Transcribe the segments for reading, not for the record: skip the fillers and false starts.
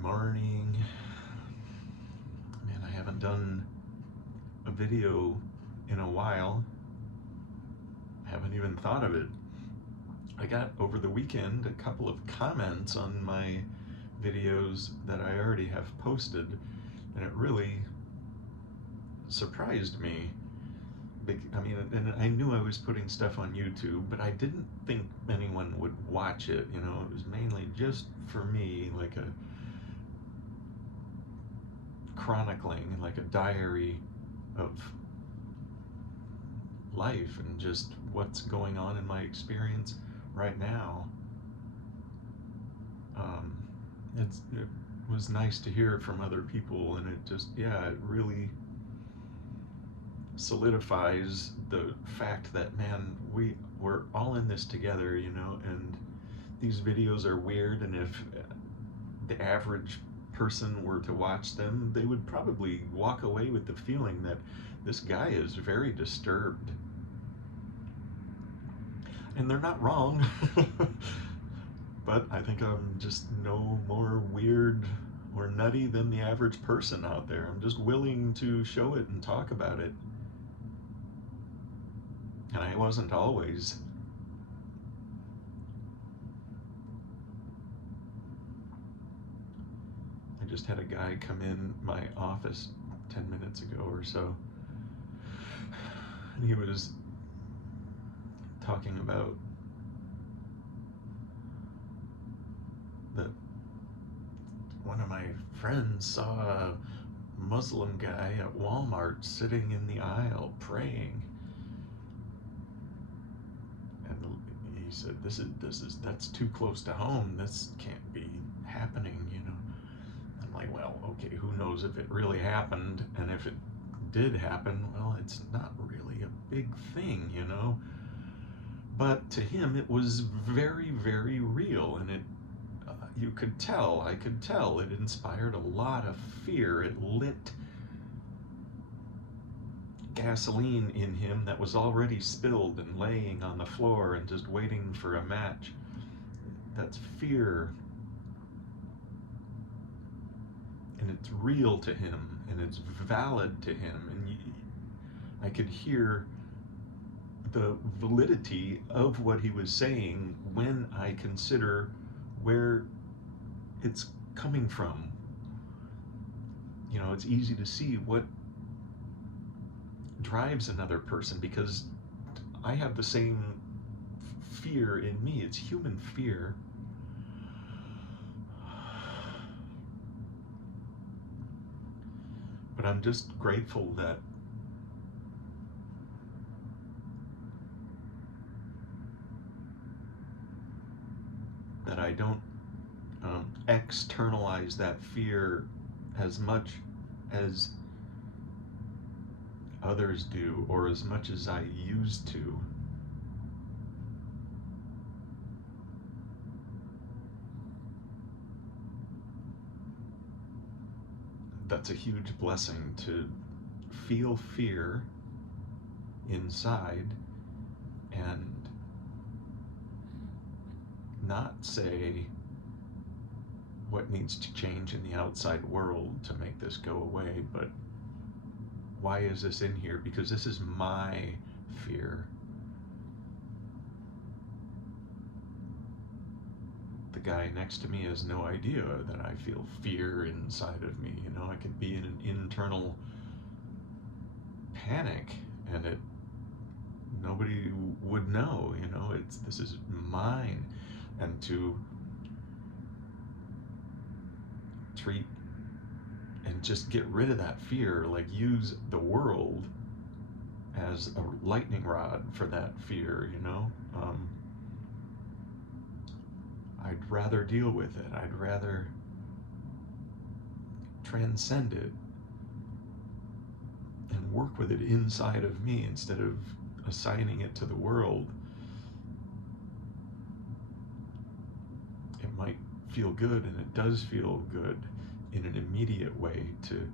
Good morning. Man, I haven't done a video in a while. I haven't even thought of it. I got over the weekend a couple of comments on my videos that I already have posted, and it really surprised me. I mean, and I knew I was putting stuff on YouTube, but I didn't think anyone would watch it. You know, it was mainly just for me, like a chronicling, like a diary of life and just what's going on in my experience right now. Um, it was nice to hear from other people, and it really solidifies the fact that, man, we're all in this together, you know, and these videos are weird, and if the average person were to watch them, they would probably walk away with the feeling that this guy is very disturbed. And they're not wrong. But I think I'm just no more weird or nutty than the average person out there. I'm just willing to show it and talk about it. And I wasn't always. I just had a guy come in my office 10 minutes ago or so, and he was talking about that one of my friends saw a Muslim guy at Walmart sitting in the aisle praying. And he said, that's too close to home. This can't be happening, you know. I'm like, well, okay, who knows if it really happened, and if it did happen, well, it's not really a big thing, you know. But to him, it was very, very real, and I could tell, it inspired a lot of fear. It lit gasoline in him that was already spilled and laying on the floor and just waiting for a match. That's fear. And it's real to him, and it's valid to him. And I could hear the validity of what he was saying when I consider where it's coming from. You know, it's easy to see what drives another person, because I have the same fear in me. It's human fear. But I'm just grateful that I don't externalize that fear as much as others do, or as much as I used to. That's a huge blessing, to feel fear inside and not say what needs to change in the outside world to make this go away, but why is this in here? Because this is my fear. The guy next to me has no idea that I feel fear inside of me. You know, I could be in an internal panic, and nobody would know. You know, this is mine. And to treat and just get rid of that fear, like use the world as a lightning rod for that fear, you know. I'd rather deal with it. I'd rather transcend it and work with it inside of me instead of assigning it to the world. It might feel good, and it does feel good in an immediate way to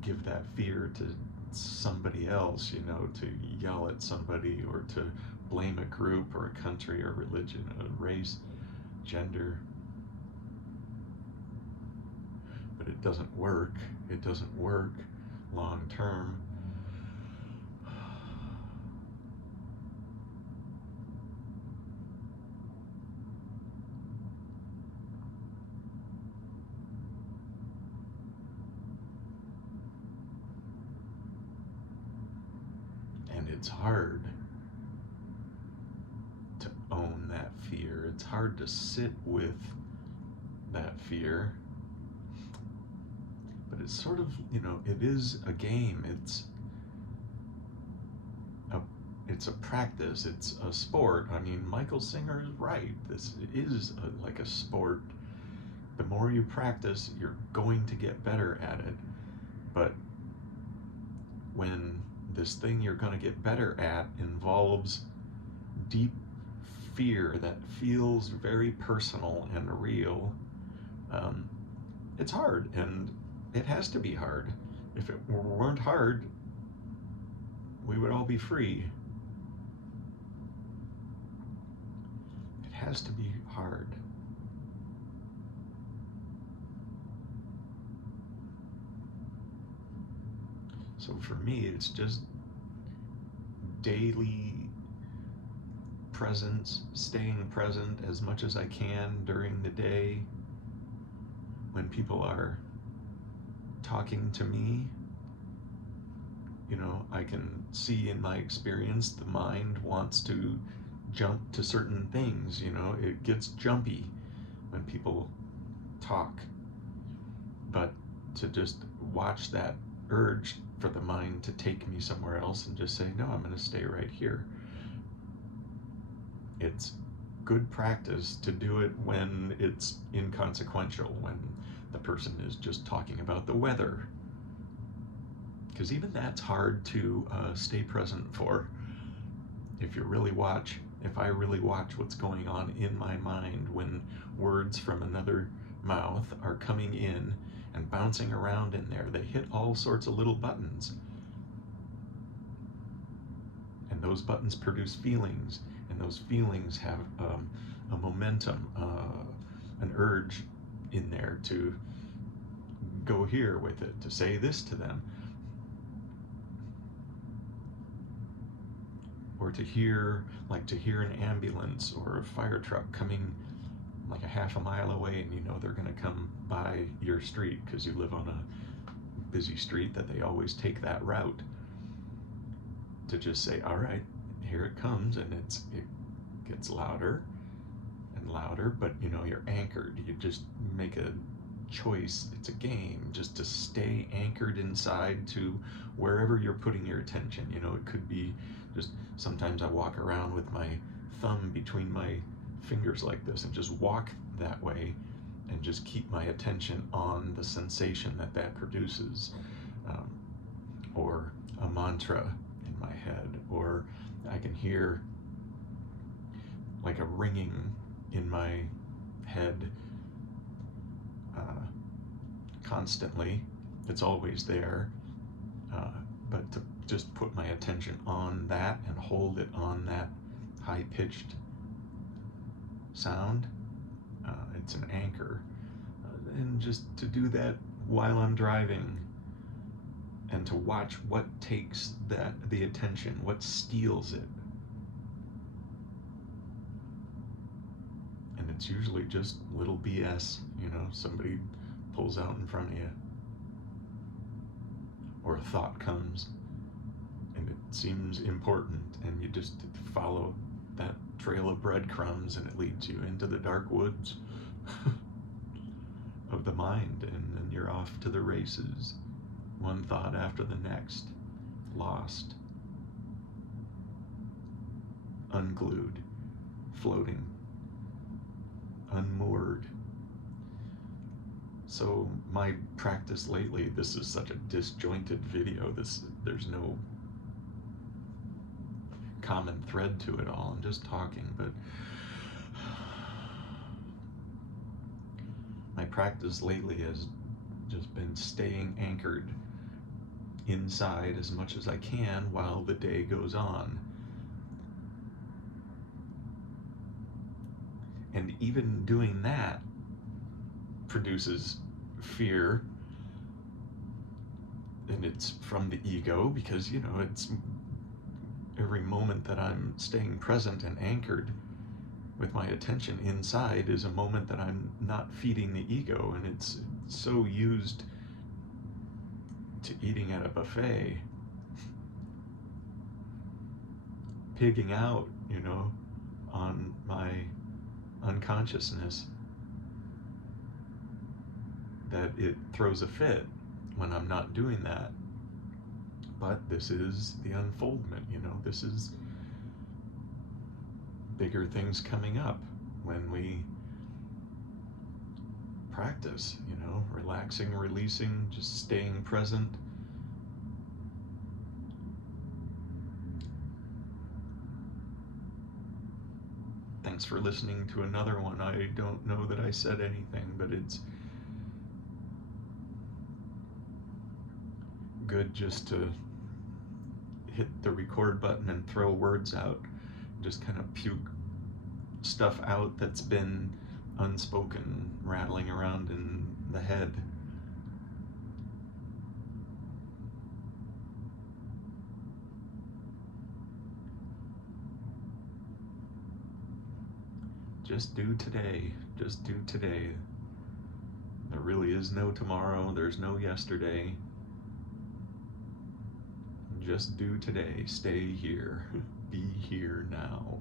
give that fear to somebody else, you know, to yell at somebody, or to blame a group or a country or religion, a race, gender. it doesn't work. It doesn't work long term. And it's hard to own that fear. It's hard to sit with that fear. But it's sort of, it is a game. It's a practice. It's a sport. I mean, Michael Singer is right. This is like a sport. The more you practice, you're going to get better at it. But when this thing you're going to get better at involves deep fear that feels very personal and real, it's hard, and it has to be hard. If it weren't hard, we would all be free. It has to be hard. So for me, it's just daily presence, staying present as much as I can during the day. When people are talking to me, I can see in my experience the mind wants to jump to certain things. It gets jumpy when people talk. But to just watch that urge for the mind to take me somewhere else and just say, no, I'm going to stay right here. It's good practice to do it when it's inconsequential, when the person is just talking about the weather. Because even that's hard to stay present for. If I really watch what's going on in my mind when words from another mouth are coming in and bouncing around in there, they hit all sorts of little buttons. And those buttons produce feelings, and those feelings have a momentum, an urge in there to go here with it, to say this to them. Or to hear an ambulance or a fire truck coming like a half a mile away, and they're going to come by your street because you live on a busy street that they always take that route. To just say, all right, here it comes, and it gets louder and louder, but you're anchored. You just make a choice. It's a game just to stay anchored inside to wherever you're putting your attention. It could be just, sometimes I walk around with my thumb between my fingers like this and just walk that way and just keep my attention on the sensation that produces, or a mantra in my head, or I can hear like a ringing in my head constantly. It's always there, but to just put my attention on that and hold it on that high-pitched sound, it's an anchor. And just to do that while I'm driving, and to watch what takes the attention, what steals it. And it's usually just little BS, somebody pulls out in front of you, or a thought comes and it seems important, and you just follow that trail of breadcrumbs and it leads you into the dark woods of the mind, and then you're off to the races, one thought after the next, lost, unglued, floating, unmoored. So my practice lately, this is such a disjointed video, there's no common thread to it all. I'm just talking, but my practice lately has just been staying anchored inside as much as I can while the day goes on. And even doing that produces fear, and it's from the ego because, you know, it's every moment that I'm staying present and anchored with my attention inside is a moment that I'm not feeding the ego, and it's so used to eating at a buffet, pigging out, you know, on my unconsciousness, that it throws a fit when I'm not doing that. But this is the unfoldment, you know, this is bigger things coming up when we practice, you know, relaxing, releasing, just staying present. Thanks for listening to another one. I don't know that I said anything, but it's good just to hit the record button and throw words out, just kind of puke stuff out that's been unspoken, rattling around in the head. Just do today. Just do today. There really is no tomorrow. There's no yesterday. Just do today. Stay here. Be here now.